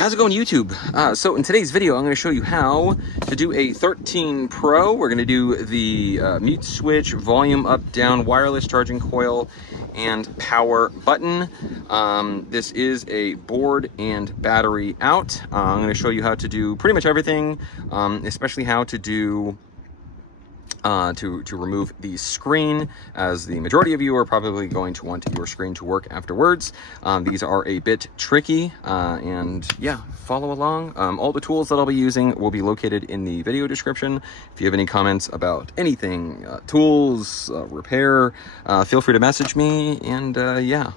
How's it going, YouTube? So in today's video, I'm going to show you how to do a 13 Pro. We're going to do the mute switch, volume up, down, wireless charging coil, and power button. This is a board and battery out. I'm going to show you how to do pretty much everything, especially how to do to remove the screen, as the majority of you are probably going to want your screen to work afterwards. These are a bit tricky, and yeah, follow along. All the tools that I'll be using will be located in the video description. If you have any comments about anything, tools, repair, feel free to message me, and yeah.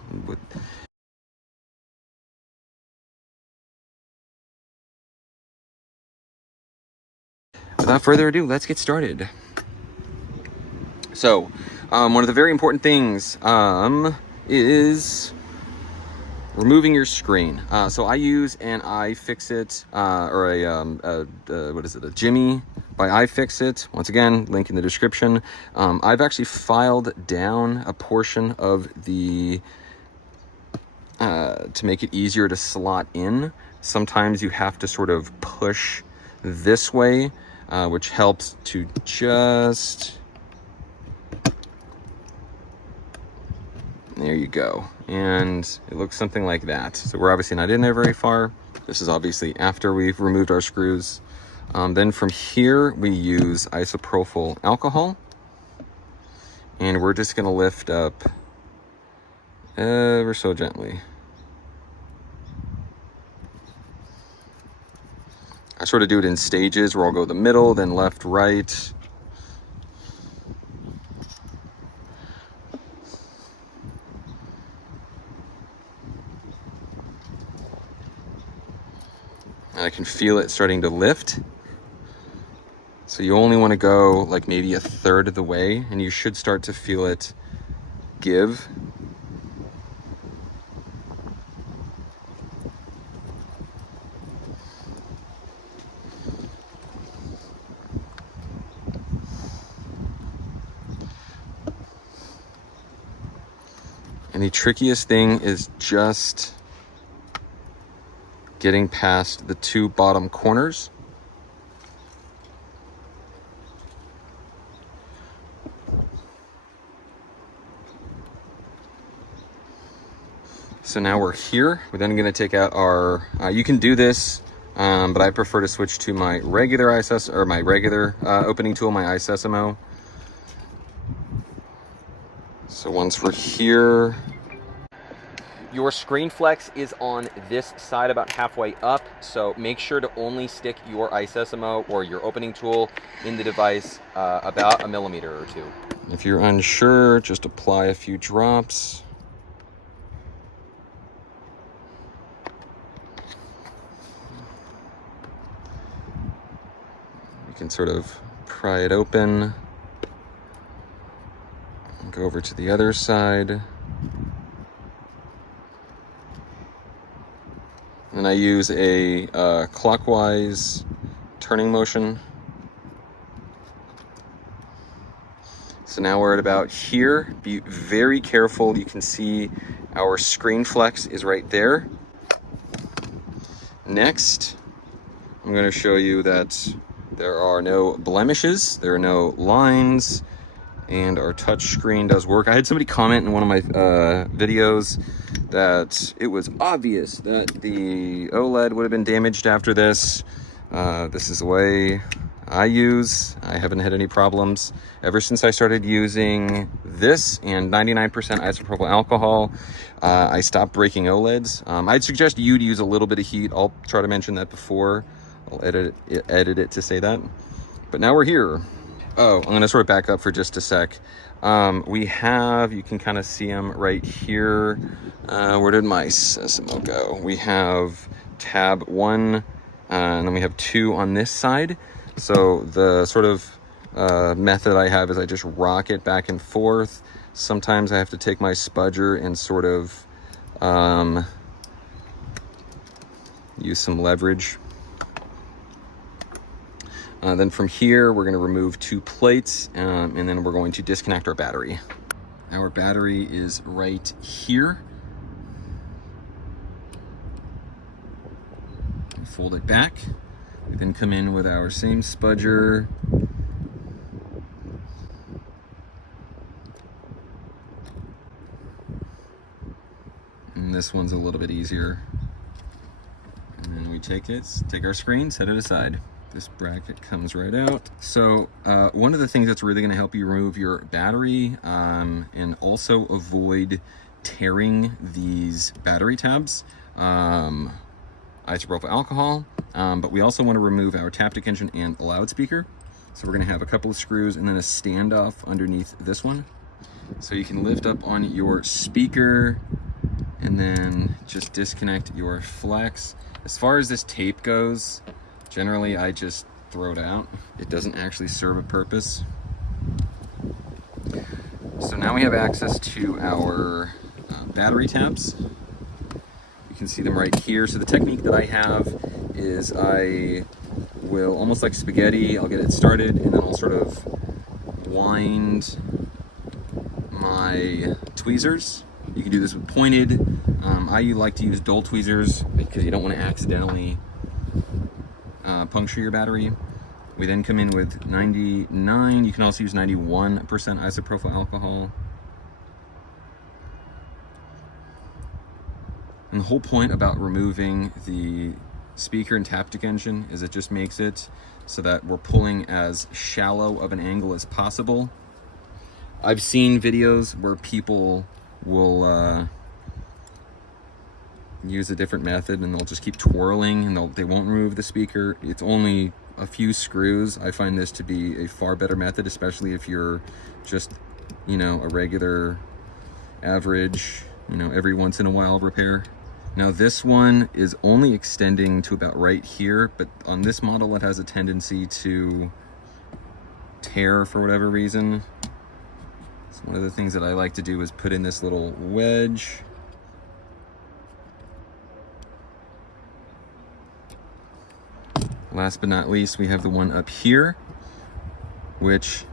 Without further ado, let's get started. So, one of the very important things is removing your screen. So I use an iFixit or a Jimmy by iFixit. Once again, link in the description. I've actually filed down a portion of the to make it easier to slot in. Sometimes you have to sort of push this way, which helps to just... There you go. And it looks something like that. So we're obviously not in there very far. This is obviously after we've removed our screws. Then from here, we use isopropyl alcohol. And we're just going to lift up ever so gently. I sort of do it in stages where I'll go the middle, then left, right. I can feel it starting to lift. So you only want to go like maybe a third of the way, and you should start to feel it give. And the trickiest thing is just getting past the two bottom corners. So now we're here. We're then going to take out our, you can do this, but I prefer to switch to my regular opening tool, my iSesamo. So once we're here, your screen flex is on this side about halfway up, so make sure to only stick your iSesamo or your opening tool in the device about a millimeter or two. If you're unsure, just apply a few drops. You can sort of pry it open and go over to the other side. And I use a clockwise turning motion. So now we're at about here. Be very careful. You can see our screen flex is right there. Next, I'm going to show you that there are no blemishes, there are no lines, and our touch screen does work. I had somebody comment in one of my videos that it was obvious that the OLED would have been damaged after this. This is the way I use. I haven't had any problems ever since I started using this and 99% isopropyl alcohol. I stopped breaking OLEDs. I'd suggest you to use a little bit of heat. I'll try to mention that before. I'll edit it to say that. But now we're here. Oh, I'm going to sort of back up for just a sec. We have, you can kind of see them right here. Where did my Sesamo go? We have tab 1, and then we have 2 on this side. So the sort of method I have is I just rock it back and forth. Sometimes I have to take my spudger and sort of use some leverage. Then from here, we're going to remove 2 plates, and then we're going to disconnect our battery. Our battery is right here. fold it back. We then come in with our same spudger. And this one's a little bit easier. And then we take our screen, set it aside. This bracket comes right out. So one of the things that's really going to help you remove your battery and also avoid tearing these battery tabs, isopropyl alcohol, but we also want to remove our taptic engine and loudspeaker. So we're going to have a couple of screws and then a standoff underneath this one. So you can lift up on your speaker and then just disconnect your flex. As far as this tape goes, generally I just throw it out. It doesn't actually serve a purpose. So now we have access to our battery tabs. You can see them right here. So the technique that I have is I will, almost like spaghetti, I'll get it started and then I'll sort of wind my tweezers. You can do this with pointed. I like to use dull tweezers because you don't want to accidentally puncture your battery. We then come in with 99. You can also use 91% isopropyl alcohol. And the whole point about removing the speaker and taptic engine is it just makes it so that we're pulling as shallow of an angle as possible. I've seen videos where people will use a different method and they'll just keep twirling and they won't remove the speaker. It's only a few screws. I find this to be a far better method, especially if you're just, you know, a regular average, you know, every once in a while repair. Now this one is only extending to about right here, but on this model it has a tendency to tear for whatever reason. So one of the things that I like to do is put in this little wedge. Last but not least, we have the one up here, which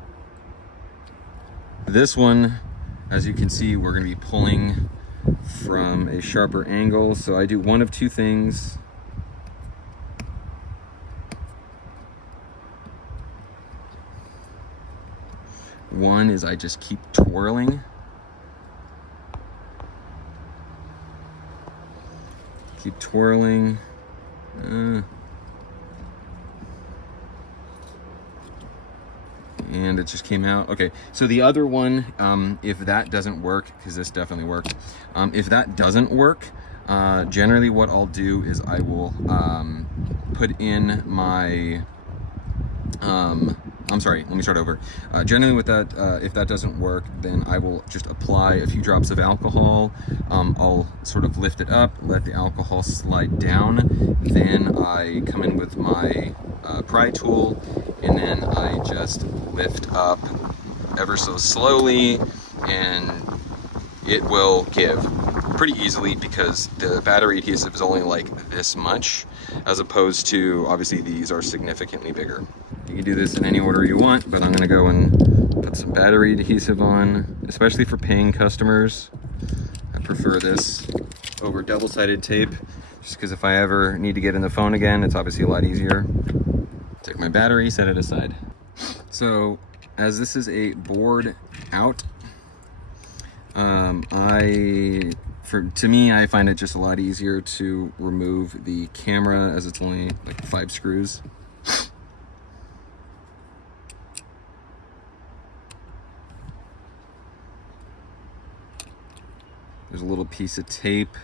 this one, as you can see, we're going to be pulling from a sharper angle. So I do one of two things. One is I just keep twirling. Keep twirling. And it just came out. Okay, so the other one, if that doesn't work, because this definitely worked, if that doesn't work, generally what I'll do is I will put in my, I'm sorry, let me start over. Generally with that, if that doesn't work, then I will just apply a few drops of alcohol. I'll sort of lift it up, let the alcohol slide down. Then I come in with my pry tool, and then I just lift up ever so slowly, and it will give pretty easily because the battery adhesive is only like this much, as opposed to, obviously these are significantly bigger. You can do this in any order you want, but I'm gonna go and put some battery adhesive on, especially for paying customers. I prefer this over double-sided tape, just because if I ever need to get in the phone again, it's obviously a lot easier. Take my battery, set it aside. So, as this is a board out, to me, I find it just a lot easier to remove the camera, as it's only like 5 screws. There's a little piece of tape.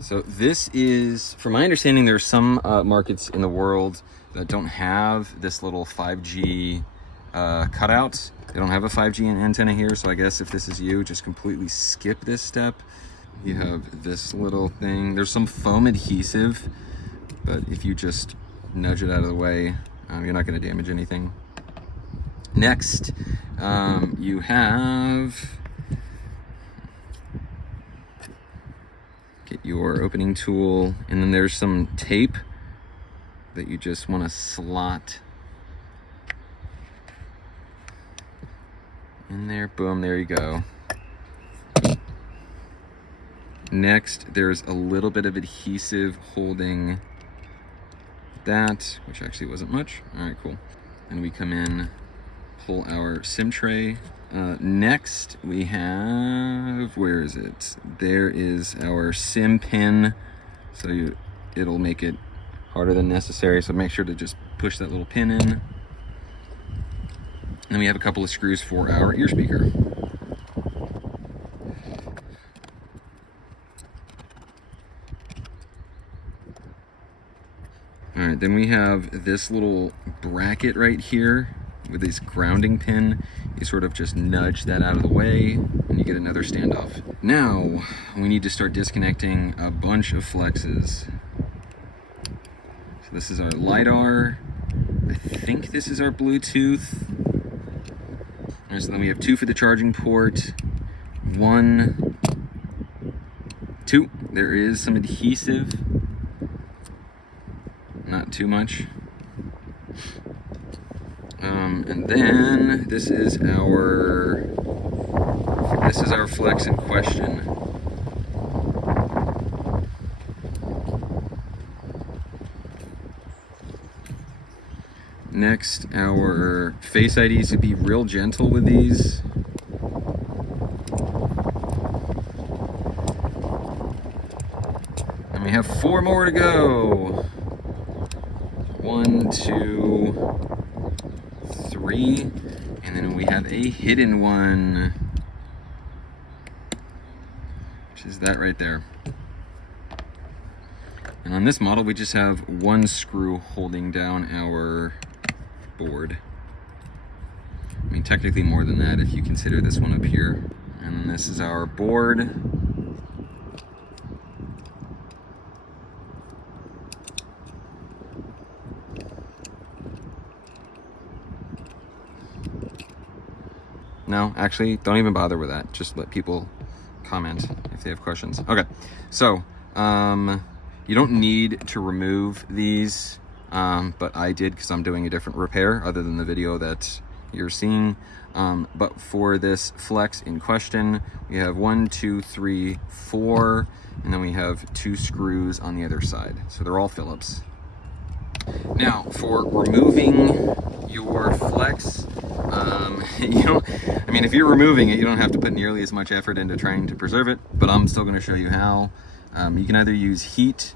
So this is, from my understanding, there's some markets in the world that don't have this little 5G cutout. They don't have a 5G antenna here, so I guess if this is you, just completely skip this step. You have this little thing. There's some foam adhesive, but if you just nudge it out of the way, you're not going to damage anything. Next, you have, get your opening tool, and then there's some tape that you just want to slot in there. Boom, there you go. Next, there's a little bit of adhesive holding that, which actually wasn't much. All right, cool. And we come in, pull our SIM tray. Next, we have, where is it? There is our SIM pin. So it'll make it harder than necessary. So make sure to just push that little pin in. And then we have a couple of screws for our ear speaker. All right, then we have this little bracket right here with this grounding pin. You sort of just nudge that out of the way and you get another standoff. Now, we need to start disconnecting a bunch of flexes. So this is our LiDAR. I think this is our Bluetooth. All right, so then we have 2 for the charging port. 1, 2. There is some adhesive. Not too much. And then this is our flex in question. Next, our Face IDs, to be real gentle with these. And we have 4 more to go. 1, 2, 3, and then we have a hidden one, which is that right there. And on this model, we just have 1 screw holding down our board. I mean, technically more than that if you consider this one up here. And then this is our board. No, actually, don't even bother with that. Just let people comment if they have questions. Okay, so you don't need to remove these, but I did because I'm doing a different repair other than the video that you're seeing. But for this flex in question, we have 1, 2, 3, 4, and then we have 2 screws on the other side. So they're all Phillips. Now, for removing your flex, if you're removing it, you don't have to put nearly as much effort into trying to preserve it, but I'm still going to show you how. You can either use heat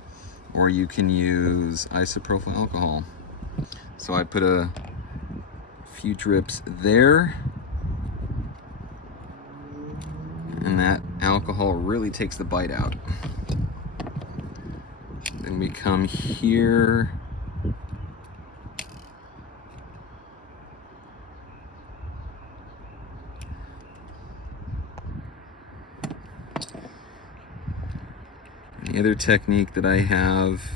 or you can use isopropyl alcohol. So I put a few drips there, and that alcohol really takes the bite out. Then we come here. The other technique that I have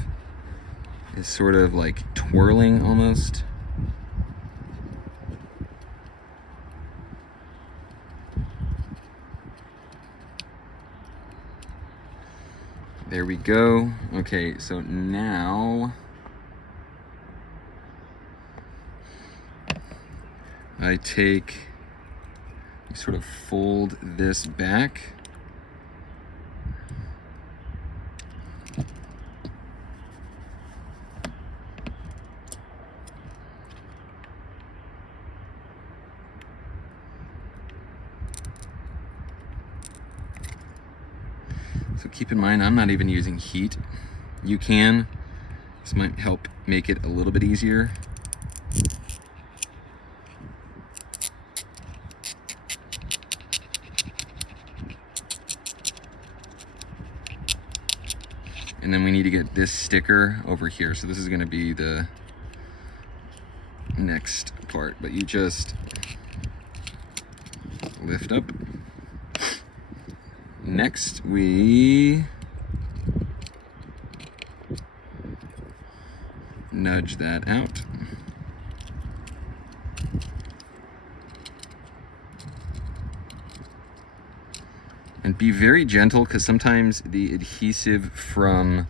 is sort of like twirling almost. There we go. Okay, so now I sort of fold this back. So keep in mind, I'm not even using heat. You can. This might help make it a little bit easier. And then we need to get this sticker over here. So this is going to be the next part, but you just lift up. Next, we nudge that out. And be very gentle, because sometimes the adhesive from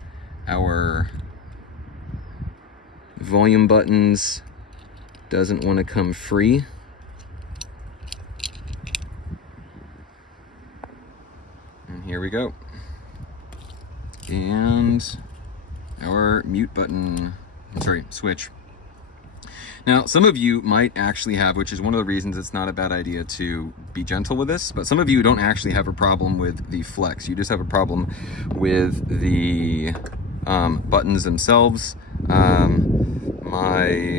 our volume buttons doesn't want to come free. And here we go. and our mute button, sorry, switch. Now, some of you might actually have, which is one of the reasons it's not a bad idea to be gentle with this, but some of you don't actually have a problem with the flex. You just have a problem with the buttons themselves.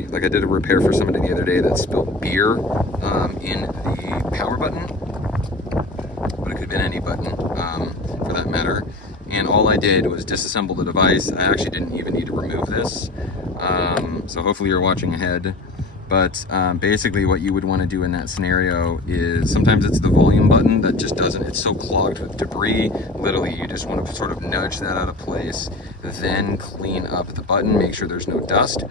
Like I did a repair for somebody the other day that spilled beer in the power button, but it could have been any button for that matter. And all I did was disassemble the device. I actually didn't even need to remove this. So hopefully you're watching ahead. But basically what you would want to do in that scenario is, sometimes it's the volume button that just doesn't, it's so clogged with debris. Literally, you just want to sort of nudge that out of place, then clean up the button, make sure there's no dust.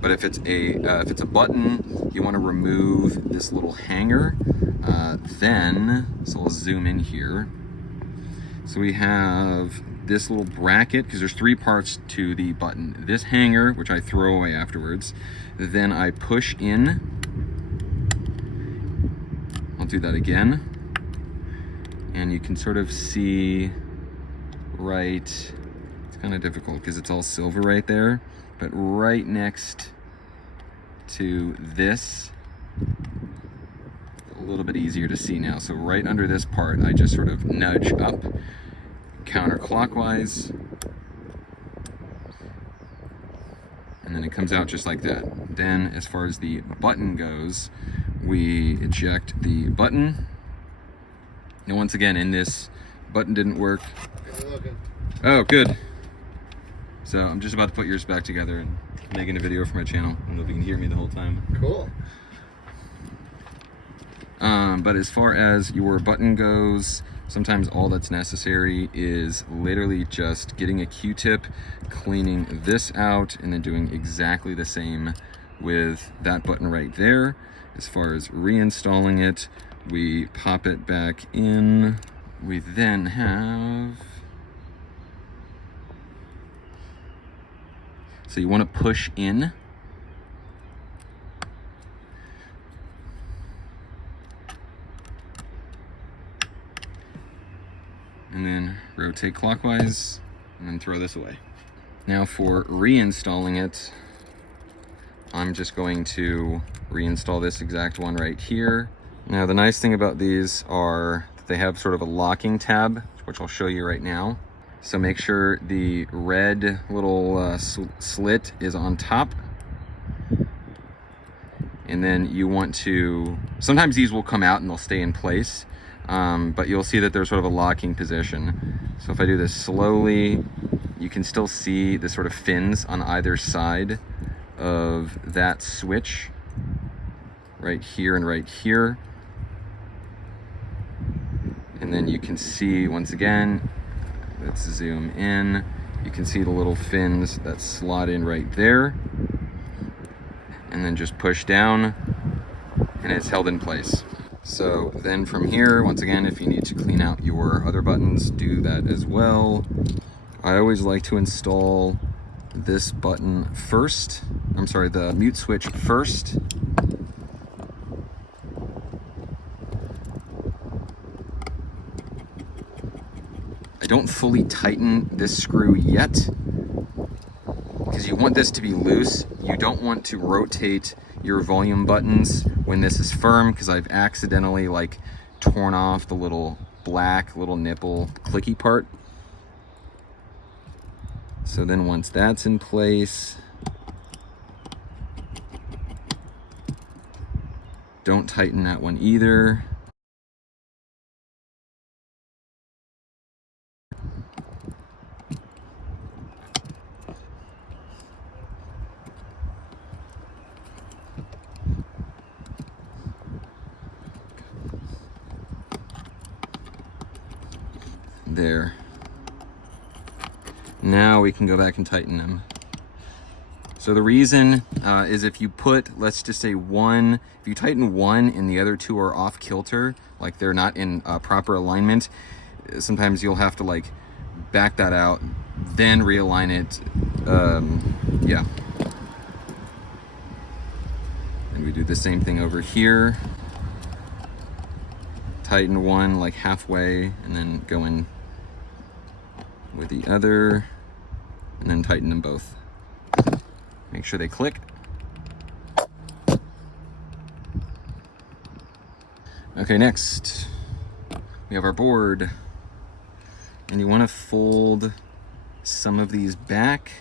But if it's a button, you want to remove this little hanger. So we'll zoom in here. So we have this little bracket, because there's 3 parts to the button. This hanger, which I throw away afterwards. Then I push in. I'll do that again. And you can sort of see right, it's kind of difficult because it's all silver right there, but right next to this, a little bit easier to see now. So right under this part, I just sort of nudge up counterclockwise, and then it comes out just like that. Then as far as the button goes, we eject the button. Now once again, in this, button didn't work. Oh, good. So I'm just about to put yours back together and making a video for my channel. I don't know if you can hear me the whole time. Cool. But as far as your button goes, sometimes all that's necessary is literally just getting a Q-tip, cleaning this out, and then doing exactly the same with that button right there. As far as reinstalling it, we pop it back in. We then have, so you want to push in. And then rotate clockwise, and then throw this away. Now for reinstalling it, I'm just going to reinstall this exact one right here. Now the nice thing about these are that they have sort of a locking tab, which I'll show you right now. So make sure the red little slit is on top. And then you want to, sometimes these will come out and they'll stay in place. But you'll see that there's sort of a locking position. So if I do this slowly, you can still see the sort of fins on either side of that switch, right here and right here. And then you can see, once again, let's zoom in, you can see the little fins that slot in right there. And then just push down, and it's held in place. So then from here, once again, if you need to clean out your other buttons, do that as well. I always like to install this button first. I'm sorry, the mute switch first. I don't fully tighten this screw yet, because you want this to be loose. You don't want to rotate your volume buttons when this is firm, because I've accidentally like torn off the little black little nipple clicky part. So then once that's in place, don't tighten that one either. There. Now we can go back and tighten them. So the reason is if you put, let's just say one, if you tighten one and the other two are off kilter, like they're not in proper alignment, sometimes you'll have to like back that out, then realign it. Yeah. And we do the same thing over here. Tighten one like halfway and then go in with the other, and then tighten them both. Make sure they click. Okay, next we have our board, and you want to fold some of these back,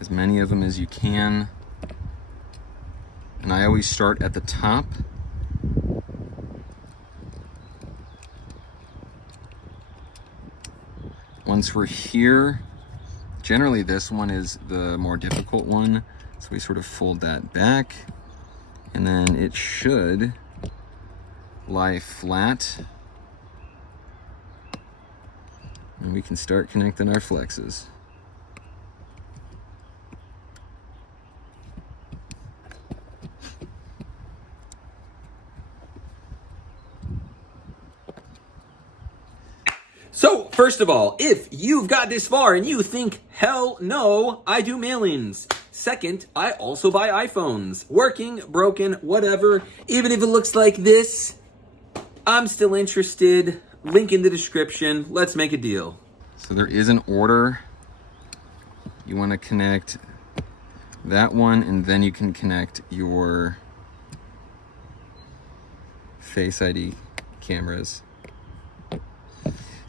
as many of them as you can. And I always start at the top. Once we're here, generally this one is the more difficult one, so we sort of fold that back, and then it should lie flat, and we can start connecting our flexes. So, first of all, if you've got this far and you think, hell no, I do mailings. Second, I also buy iPhones. Working, broken, whatever. Even if it looks like this, I'm still interested. Link in the description. Let's make a deal. So there is an order. You want to connect that one, and then you can connect your Face ID cameras.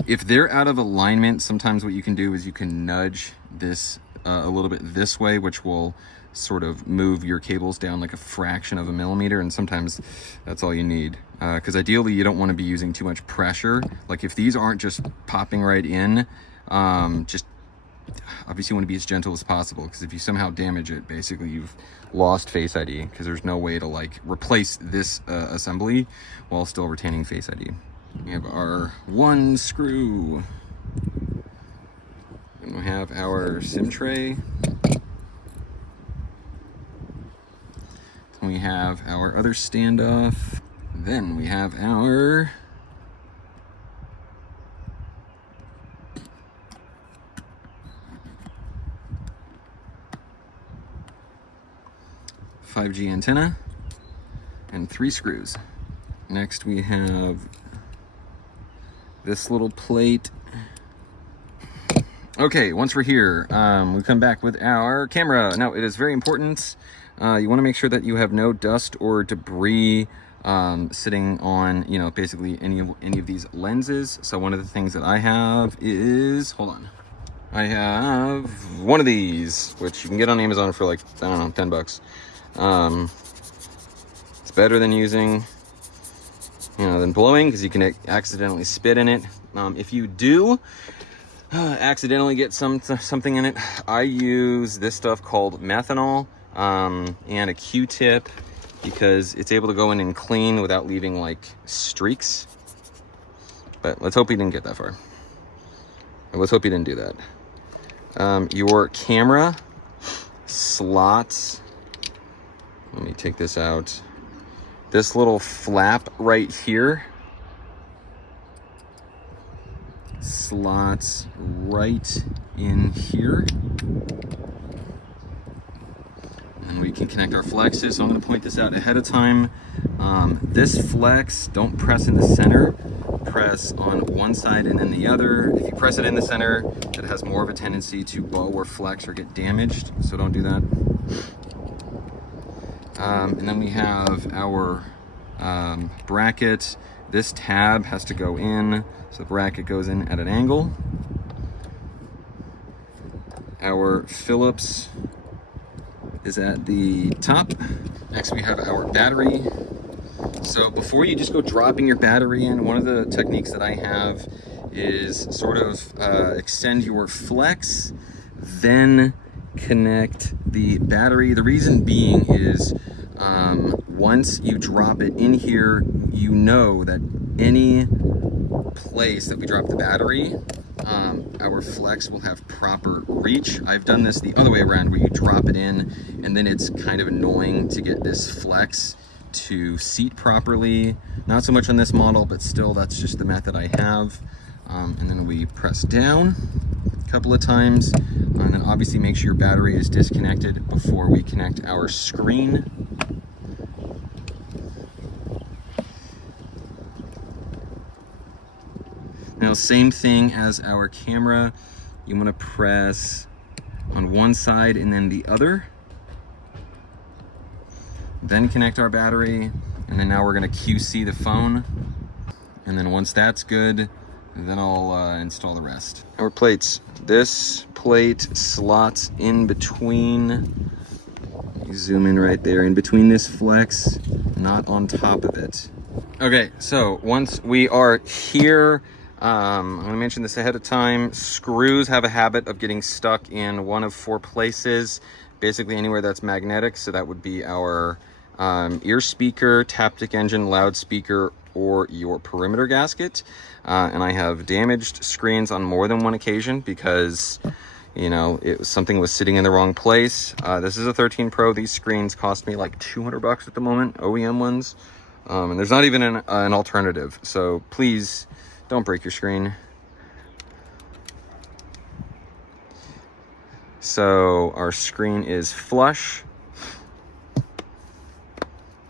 If they're out of alignment, sometimes what you can do is you can nudge this a little bit this way, which will sort of move your cables down like a fraction of a millimeter, and sometimes that's all you need. Because ideally you don't want to be using too much pressure. Like if these aren't just popping right in, just obviously you want to be as gentle as possible, because if you somehow damage it, basically you've lost Face ID, because there's no way to like replace this assembly while still retaining Face ID. We have our one screw, and we have our SIM tray, and we have our other standoff, then we have our .5G antenna and 3 screws. Next we have this little plate. Okay, once we're here, we come back with our camera. Now, it is very important. You want to make sure that you have no dust or debris sitting on, you know, basically any of these lenses. So one of the things that I have is, hold on, I have one of these, which you can get on Amazon for like, I don't know, 10 bucks. It's better than using, than blowing, because you can accidentally spit in it. If you do accidentally get something in it, I use this stuff called methanol and a Q-tip, because it's able to go in and clean without leaving like streaks. But let's hope he didn't get that far. Let's hope he didn't do that. Your camera slots, let me take this out. This little flap right here slots right in here, and we can connect our flexes. So I'm going to point this out ahead of time. This flex, don't press in the center, press on one side and then the other. If you press it in the center, it has more of a tendency to bow or flex or get damaged, so don't do that. And then we have our bracket. This tab has to go in, so the bracket goes in at an angle. Our Phillips is at the top. Next we have our battery. So before you just go dropping your battery in, one of the techniques that I have is sort of extend your flex, then connect the battery. The reason being is once you drop it in here, you know that any place that we drop the battery, our flex will have proper reach. I've done this the other way around, where you drop it in and then it's kind of annoying to get this flex to seat properly. Not so much on this model, but still that's just the method I have. And then we press down a couple of times, and then obviously make sure your battery is disconnected before we connect our screen. Now same thing as our camera. You want to press on one side and then the other. Then connect our battery, and then now we're gonna QC the phone. And then once that's good, then I'll install the rest. Our plates. This plate slots in between, you zoom in right there, in between this flex, not on top of it. Okay, so once we are here, I'm gonna mention this ahead of time. Screws have a habit of getting stuck in one of 4 places, basically anywhere that's magnetic. So that would be our ear speaker, Taptic engine, loudspeaker, or your perimeter gasket. And I have damaged screens on more than one occasion because, you know, something was sitting in the wrong place. This is a 13 Pro. These screens cost me like $200 at the moment, OEM ones. And there's not even an alternative. So please don't break your screen. So our screen is flush.